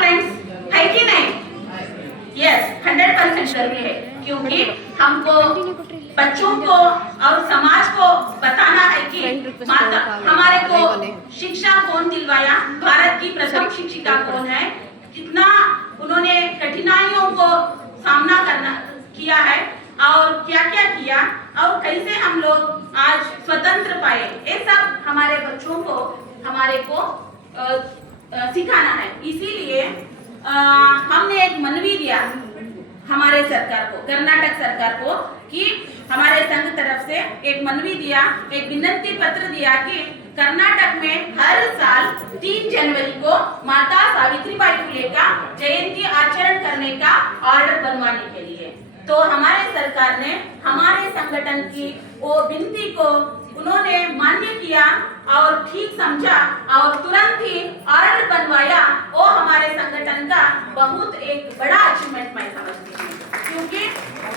Complaints है कि नहीं? यस, 100% जरूरी है, क्योंकि हमको बच्चों को और समाज को बताना है कि माता हमारे को शिक्षा कौन दिलवाया, भारत की प्रथम शिक्षिका कौन है, कितना उन्होंने कठिनाइयों को सामना करना किया है और क्या क्या किया और कैसे हम लोग आज स्वतंत्र पाए, ये सब हमारे बच्चों को हमारे को सिखाना है। इसीलिए हमने एक मनवी दिया हमारे सरकार को, कर्नाटक सरकार को, कि हमारे संघ तरफ से एक मनवी दिया, एक विनती पत्र दिया कि कर्नाटक में हर साल 3 जनवरी को माता सावित्रीबाई फुले का जयंती आचरण करने का ऑर्डर बनवाने के लिए। तो हमारे सरकार ने हमारे संगठन की वो विनती को उन्होंने मान्य किया और ठीक समझा और तुरंत ही ऑर्डर बनवाया। वो हमारे संगठन का बहुत एक बड़ा अचीवमेंट मैं समझती हूँ, क्योंकि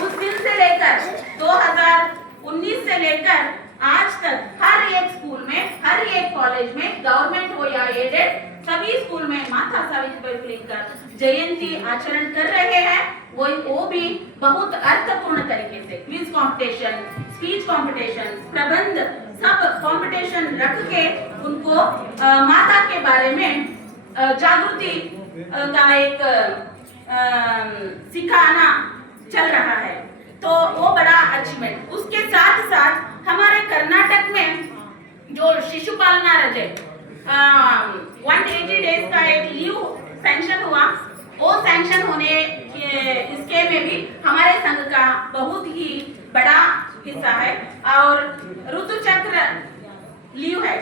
उस दिन से लेकर 2019 से लेकर आज तक हर एक स्कूल में, हर एक कॉलेज में, गवर्नमेंट हो या एडेड, सभी स्कूल में माता सावित्रीबाई फुले का जयंती आचरण कर रहे हैं। वो भी बहुत अर्थपूर्ण तरीके से क्विज कंपटीशन, स्पीच कंपटीशन, प्रबंध, सब कंपटीशन रख के उनको माता के बारे में जागृति का एक सिखाना चल रहा है। तो वो बड़ा अचीवमेंट। उसके साथ साथ हमारे कर्नाटक में जो शिशु पालना रजे 180 डेज का एक लीव सैंक्शन हुआ, वो सैंक्शन होने इसके में भी हमारे संघ का बहुत ही बड़ा हिस्सा है। और ऋतु चक्र लीव है,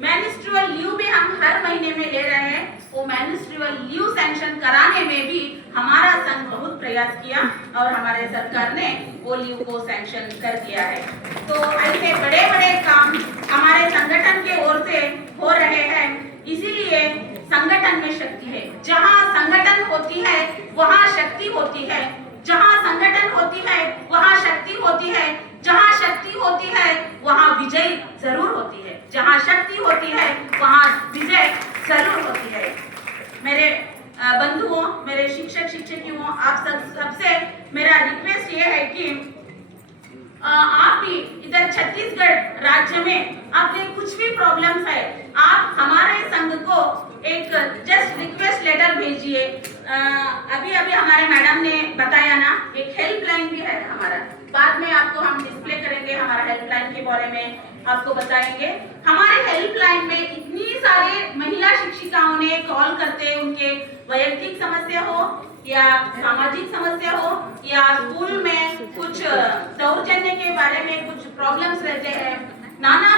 मेंस्ट्रुअल लीव भी हम हर महीने में ले रहे हैं। वो मेंस्ट्रुअल लीव सैंक्शन कराने में भी हमारा संघ बहुत प्रयास किया और हमारे सरकार ने वो लीव को सैंक्शन कर दिया है। तो ऐसे बड़े बड़े काम हमारे संगठन के ओर से हो रहे हैं। इसीलिए संगठन में शक्ति है। जहाँ संगठन होती है वहाँ शक्ति होती है, जहाँ संगठन होती है वहाँ शक्ति होती है, जहाँ शक्ति होती है वहाँ विजय जरूर होती है, जहाँ शक्ति होती है वहाँ विजय जरूर होती है। मेरे बंधुओं, मेरे शिक्षक शिक्षकियों, आप सबसे मेरा रिक्वेस्ट ये है कि आप भी इधर छत्तीसगढ़ राज्य में आपके कुछ भी प्रॉब्लम्स है, आप हमारे संघ को एक जस्ट रिक्वेस्ट लेटर भेजिए। अभी हमारे मैडम ने बताया ना, एक हेल्पलाइन भी है हमारा, बाद में आपको हम डिस्प्ले करेंगे, हमारा हेल्पलाइन के बारे में आपको बताएंगे। हमारे हेल्पलाइन में इतनी सारे महिला शिक्षिकाओं ने कॉल करते, उनके वैयक्तिक समस्या हो या सामाजिक समस्या हो या स्कूल में कुछ दौर्जन्य के बारे में कुछ प्रॉब्लम्स रहते हैं, नाना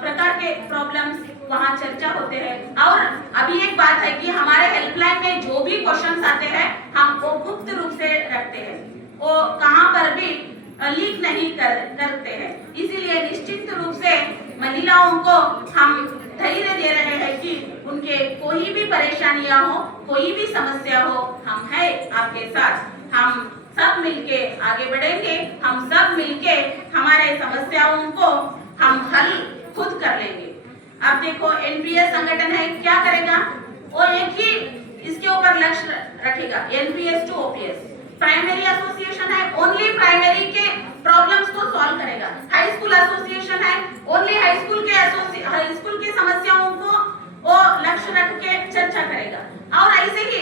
प्रकार के प्रॉब्लम्स वहाँ चर्चा होते हैं। और अभी एक बात है कि हमारे हेल्पलाइन में जो भी क्वेश्चंस आते हैं हम वो गुप्त रूप से रखते हैं, वो कहाँ पर भी लीक नहीं करते हैं। इसीलिए निश्चित रूप से महिलाओं को हम धैर्य दे रहे हैं कि उनके कोई भी परेशानियां हो, कोई भी समस्या हो, हम है आपके साथ, हम सब मिलके आगे बढ़ेंगे, हम सब मिलके हमारे समस्याओं को हम हल खुद कर लेंगे। आप देखो एनपीएस संगठन है, क्या करेगा, वो एक ही इसके ऊपर लक्ष्य रखेगा, NPS to OPS. Primary association है, ओनली प्राइमरी के प्रॉब्लम्स को सॉल्व करेगा। हाई स्कूल एसोसिएशन है, ओनली हाई स्कूल की समस्याओं को वो लक्ष्य रख के चर्चा करेगा। और ऐसे ही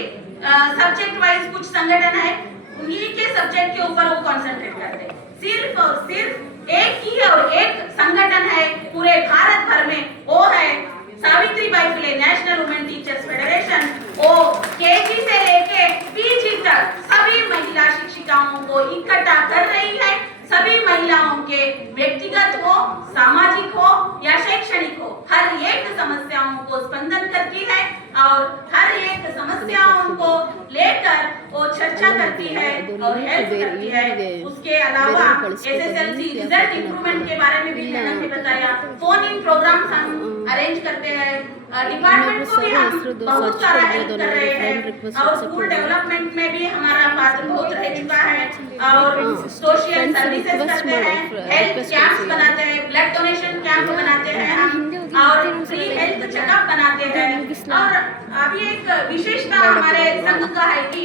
सब्जेक्ट वाइज कुछ संगठन है, उन्हीं के सब्जेक्ट के ऊपर वो कंसंट्रेट करते हैं। सिर्फ और सिर्फ एक ही और एक संगठन है पूरे भारत भर में, वो है Savitribai Phule national women teachers federation. वो केजी से लेके पीजी तक सभी महिला शिक्षिकाओं को इकट्ठा कर रही है। सभी महिलाओं के व्यक्तिगत हो, सामाजिक हो या शैक्षणिक हो, हर एक समस्याओं को स्पंदन करती है और हर एक समस्याओं को लेकर वो चर्चा करती है और हेल्प करती है। उसके अलावा एसएसएलसी रिजल्ट इंप्रूवमेंट के बारे में भी मैंने बताया, फोन इन प्रोग्राम्स हम अरेंज करते हैं, डिपार्टमेंट को भी हम बहुत सारा हेल्प कर रहे हैं और स्कूल डेवलपमेंट में भी हमारा पात्र बहुत रह चुका है और सोशल सर्विसेज करते हैं, हेल्थ कैंप्स बनाते हैं, ब्लड डोनेशन कैंप बनाते हैं हम और फ्री हेल्थ चेकअप बनाते हैं। और अभी एक विशेषता हमारे संघ का है कि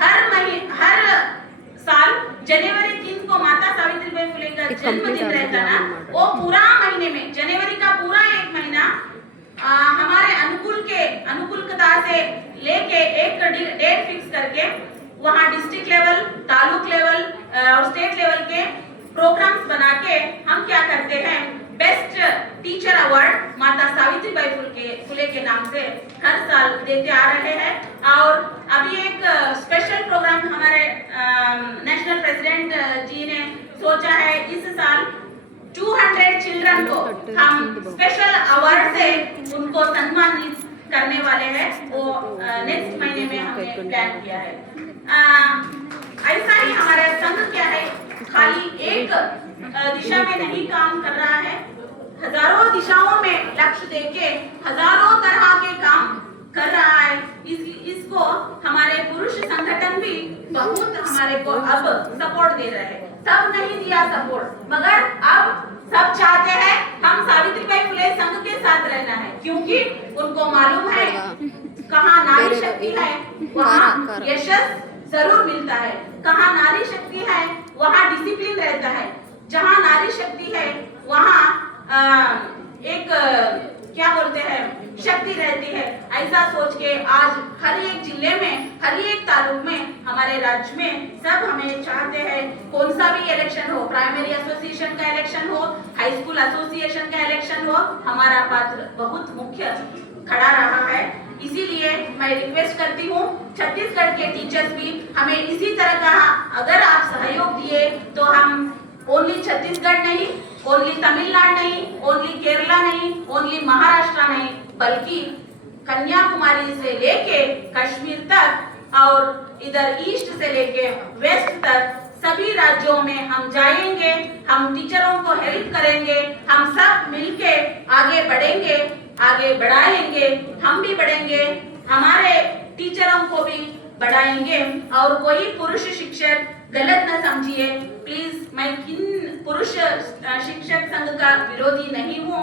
हर साल जनवरी 3 को माता सावित्रीबाई फुले का जन्मदिन रहता ना, वो पूरा महीने में जनवरी का पूरा एक महीना हमारे अनुकूलता से लेके एक डेट फिक्स करके वहाँ डिस्ट्रिक्ट लेवल, तालुक लेवल और स्टेट लेवल के प्रोग्राम्स बना के हम क्या करते हैं, बेस्ट टीचर अवार्ड माता सावित्रीबाई फुले के नाम से हर साल देते आ रहे हैं। और अभी एक स्पेशल प्रोग्राम हमारे नेशनल प्रेसिडेंट जी ने सोचा है, इस साल 200 चिल्ड्रन को हम स्पेशल अवार्ड से उनको सम्मानित करने वाले हैं। वो नेक्स्ट महीने में हमने प्लान किया है। ऐसा ही हमारा संघ क्या है, खाली एक दिशा में नहीं काम कर रहा है, हजारों दिशाओं में लक्ष्य देके हजारों तरह के काम कर रहा है। इसको हमारे पुरुष संगठन भी बहुत हमारे को अब सपोर्ट दे रहे हैं। सब नहीं दिया सपोर्ट, मगर अब सब चाहते हैं हम सावित्रीबाई फुले संघ के साथ रहना है, क्योंकि उनको मालूम है कहाँ नारी शक्ति है वहाँ यशस जरूर मिलता है, कहाँ नारी शक्ति है वहाँ डिसिप्लिन रहता है, जहाँ नारी शक्ति है वहाँ एक क्या बोलते हैं शक्ति रहती है। ऐसा सोच के आज हर एक जिले में, हर एक तालुक में, हमारे राज्य में सब हमें चाहते हैं, कौन सा भी इलेक्शन हो, प्राइमरी एसोसिएशन का इलेक्शन हो, हाई स्कूल एसोसिएशन का इलेक्शन हो, हमारा पात्र बहुत मुख्य खड़ा रहा है। इसीलिए मैं रिक्वेस्ट करती हूँ छत्तीसगढ़ के टीचर्स भी हमें इसी तरह का अगर आप सहयोग दिए तो हम ओनली छत्तीसगढ़ नहीं, ओनली तमिलनाडु नहीं, ओनली केरला नहीं, ओनली महाराष्ट्र नहीं, बल्कि कन्याकुमारी से लेके कश्मीर तक और इधर ईस्ट से लेके वेस्ट तक सभी राज्यों में हम जाएंगे, हम टीचरों को हेल्प करेंगे, हम सब मिलके आगे बढ़ेंगे, आगे बढ़ाएंगे, हम भी बढ़ेंगे, हमारे टीचरों को भी बढ़ाएंगे। और कोई पुरुष शिक्षक गलत न समझिए प्लीज, मैं किन पुरुष शिक्षक संघ का विरोधी नहीं हूँ,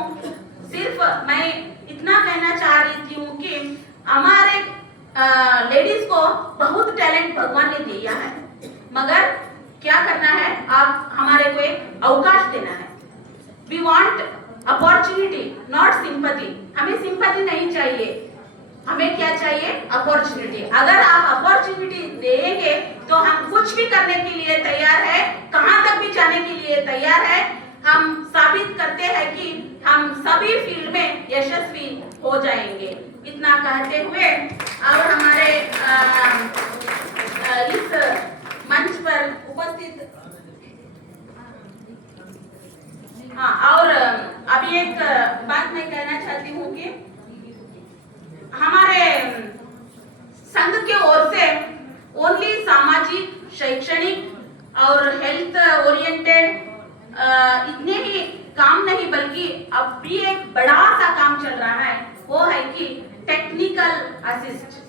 सिर्फ मैं इतना कहना चाह रही हूँ कि हमारे लेडीज को बहुत टैलेंट भगवान ने दिया है, मगर क्या करना है, आप हमारे को एक अवकाश देना है। We want opportunity not sympathy. हमें सिंपैथी नहीं चाहिए, हमें क्या चाहिए, अपॉर्चुनिटी। अगर आप अपॉर्चुनिटी देंगे तो हम कुछ भी करने के लिए तैयार है, कहां तक भी जाने के लिए तैयार है। हम साबित करते हैं कि हम सभी फील्ड में यशस्वी हो जाएंगे। इतना कहते हुए और हमारे इस मंच पर उपस्थित और अभी एक बात मैं कहना चाहती हूँ कि हमारे संघ के ओर से ओनली सामाजिक, शैक्षणिक और हेल्थ ओरिएंटेड इतने ही काम नहीं, बल्कि अब भी एक बड़ा सा काम चल रहा है, वो है कि टेक्निकल असिस्ट।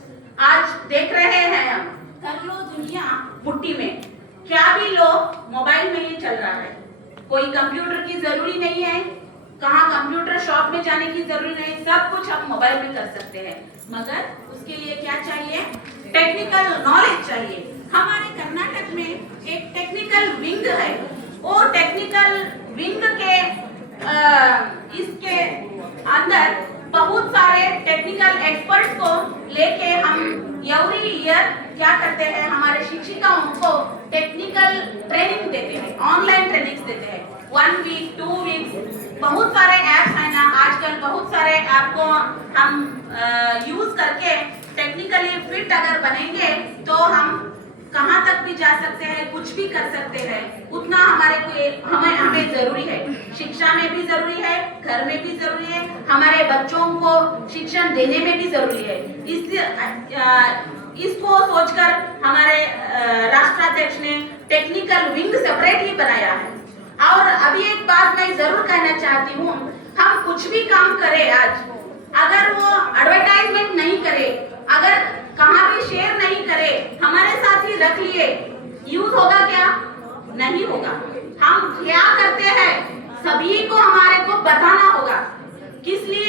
आज देख रहे हैं हम, कर लो दुनिया मुट्ठी में, क्या भी लो मोबाइल में ही चल रहा है। कोई कंप्यूटर की जरूरी नहीं है, कहाँ कंप्यूटर शॉप में जाने की जरूरी नहीं, सब कुछ हम मोबाइल में कर सकते हैं, मगर उसके लिए क्या चाहिए, टेक्निकल नॉलेज चाहिए। हमारे कर्नाटक में एक टेक्निकल विंग है, वो टेक्निकल विंग के इसके अंदर बहुत सारे टेक्निकल एक्सपर्ट्स को लेके हम एवरी ईयर क्या करते हैं, हमारे शिक्षिकाओं को टेक्निकल ट्रेनिंग देते हैं, ऑनलाइन ट्रेनिंग देते हैं, 1 वीक 2 वीक्स। बहुत सारे ऐप्स हैं ना आजकल, बहुत सारे ऐप को हम यूज करके टेक्निकली फिट अगर बनेंगे तो हम कहां तक भी जा सकते हैं, कुछ भी कर सकते हैं। उतना हमारे को हमें जरूरी है, शिक्षा में भी जरूरी है, घर में भी जरूरी है, हमारे बच्चों को शिक्षण देने में भी जरूरी है। इसको सोचकर हमारे राष्ट्राध्यक्ष ने टेक्निकल विंग सेपरेट ही बनाया है। और अभी एक बात मैं जरूर कहना चाहती हूँ, हम कुछ भी काम करें आज, अगर वो एडवर्टाइजमेंट नहीं करे, अगर कहाँ भी शेयर नहीं करे, हमारे साथ ही रख लिए, यूज होगा क्या, नहीं होगा। हम क्या करते हैं सभी को हमारे को बताना होगा, किस लिए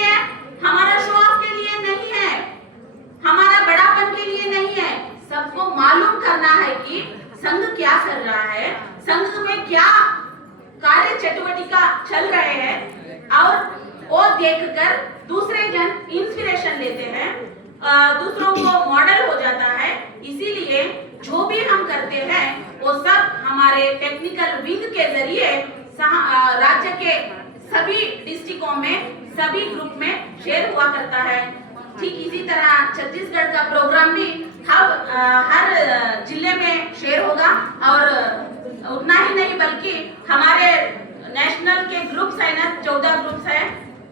दूसरों को मॉडल हो जाता है। इसीलिए जो भी हम करते हैं वो सब हमारे टेक्निकल विंग के जरिए राज्य के सभी डिस्ट्रिक्टों में, सभी ग्रुप में शेयर हुआ करता है। ठीक इसी तरह छत्तीसगढ़ का प्रोग्राम भी हर जिले में शेयर होगा, और उतना ही नहीं बल्कि हमारे नेशनल के ग्रुप्स है ना, 14 ग्रुप्स है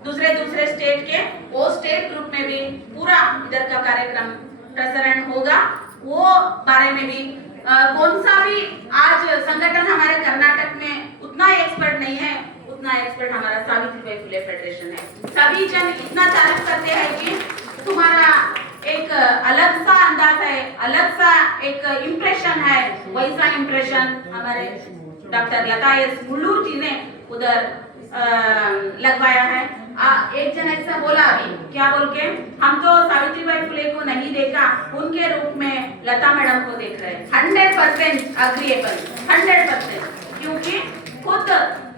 दूसरे स्टेट के, वो स्टेट ग्रुप में भी पूरा इधर का कार्यक्रम प्रसारण होगा। वो बारे में भी कौन सा भी आज संगठन हमारे कर्नाटक में उतना एक्सपर्ट नहीं है, उतना एक्सपर्ट हमारा सावित्रीबाई फुले फेडरेशन है। सभी जन इतना तारीफ करते हैं कि तुम्हारा एक अलग सा अंदाज है, अलग सा एक इम्प्रेशन है। वैसा इम्प्रेशन हमारे डॉक्टर लता एस मुल्लूर जी ने उधर लगवाया है। एक जन ऐसा बोला अभी, क्या बोल के, हम तो सावित्रीबाई फुले को नहीं देखा, उनके रूप में लता मैडम को देख रहे हैं। 100% अग्रीएबल, 100%, क्योंकि खुद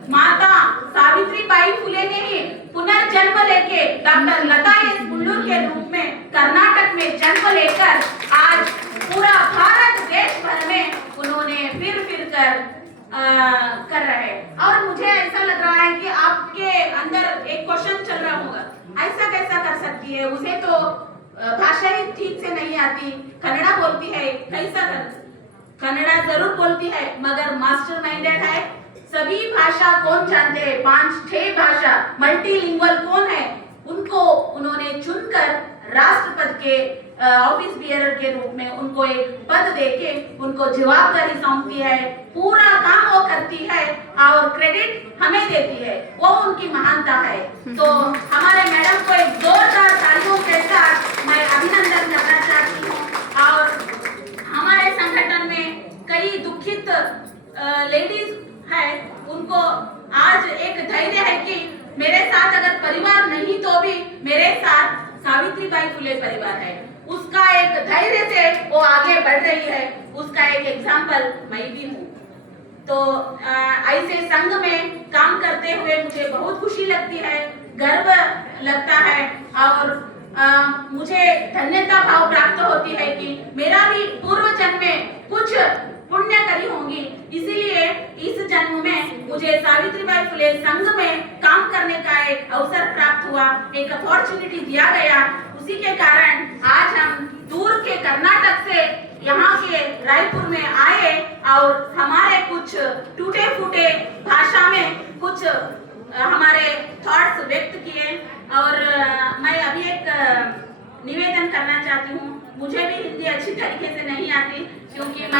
माता सावित्रीबाई फुले ने ही पुनर्जन्म लेके डॉक्टर लता एस मुल्लूर के रूप में कर्नाटक में जन्म लेकर आज पूरा भारत देश भर में उन्होंने फिर कर रहे हैं। और मुझे ऐसा लग रहा है कि आपके अंदर एक क्वेश्चन चल रहा होगा, ऐसा कैसा कर सकती है, उसे तो भाषा ही ठीक से नहीं आती, कन्नड़ा बोलती है, कैसा कर, कन्नड़ा जरूर बोलती है मगर मास्टर माइंडेड है। सभी भाषा कौन जानते हैं, 5-6 भाषा मल्टीलिंगुअल कौन है, उनको उन्होंने चुनकर राष्ट्रपति के ऑफिस बियरर के रूप में उनको एक पद देके उनको जवाबदारी सौंपती है। पूरा काम वो करती है और क्रेडिट हमें देती है, वो उनकी महानता है। तो हमारे मैडम को एक जोरदार तालियों के साथ मैं अभिनंदन करना चाहती हूँ। और हमारे संगठन में कई दुखित लेडीज है, उनको आज एक धैर्य है कि मेरे साथ अगर परिवार नहीं तो भी मेरे साथ सावित्रीबाई फुले परिवार है, उसका एक धैर्य से वो आगे बढ़ रही है, उसका एक एग्जाम्पल मैं भी हूँ। तो ऐसे संघ में काम करते हुए मुझे बहुत खुशी लगती है, गर्व लगता है, और मुझे धन्यता भाव प्राप्त होती है कि मेरा भी पूर्व जन्म में कुछ पुण्य करी होंगी, इसीलिए इस जन्म में मुझे सावित्रीबाई फुले संघ में काम करने का एक अवसर प्राप्त हुआ, एक अपॉर्चुनिटी दिया गया। उसी के कारण आज हम दूर के कर्नाटक से यहाँ के रायपुर में आए और हमारे कुछ टूटे फूटे भाषा में कुछ हमारे थॉट्स व्यक्त किए। और मैं अभी एक निवेदन करना चाहती हूँ, मुझे भी हिंदी अच्छी तरीके से नहीं आती, क्योंकि मैं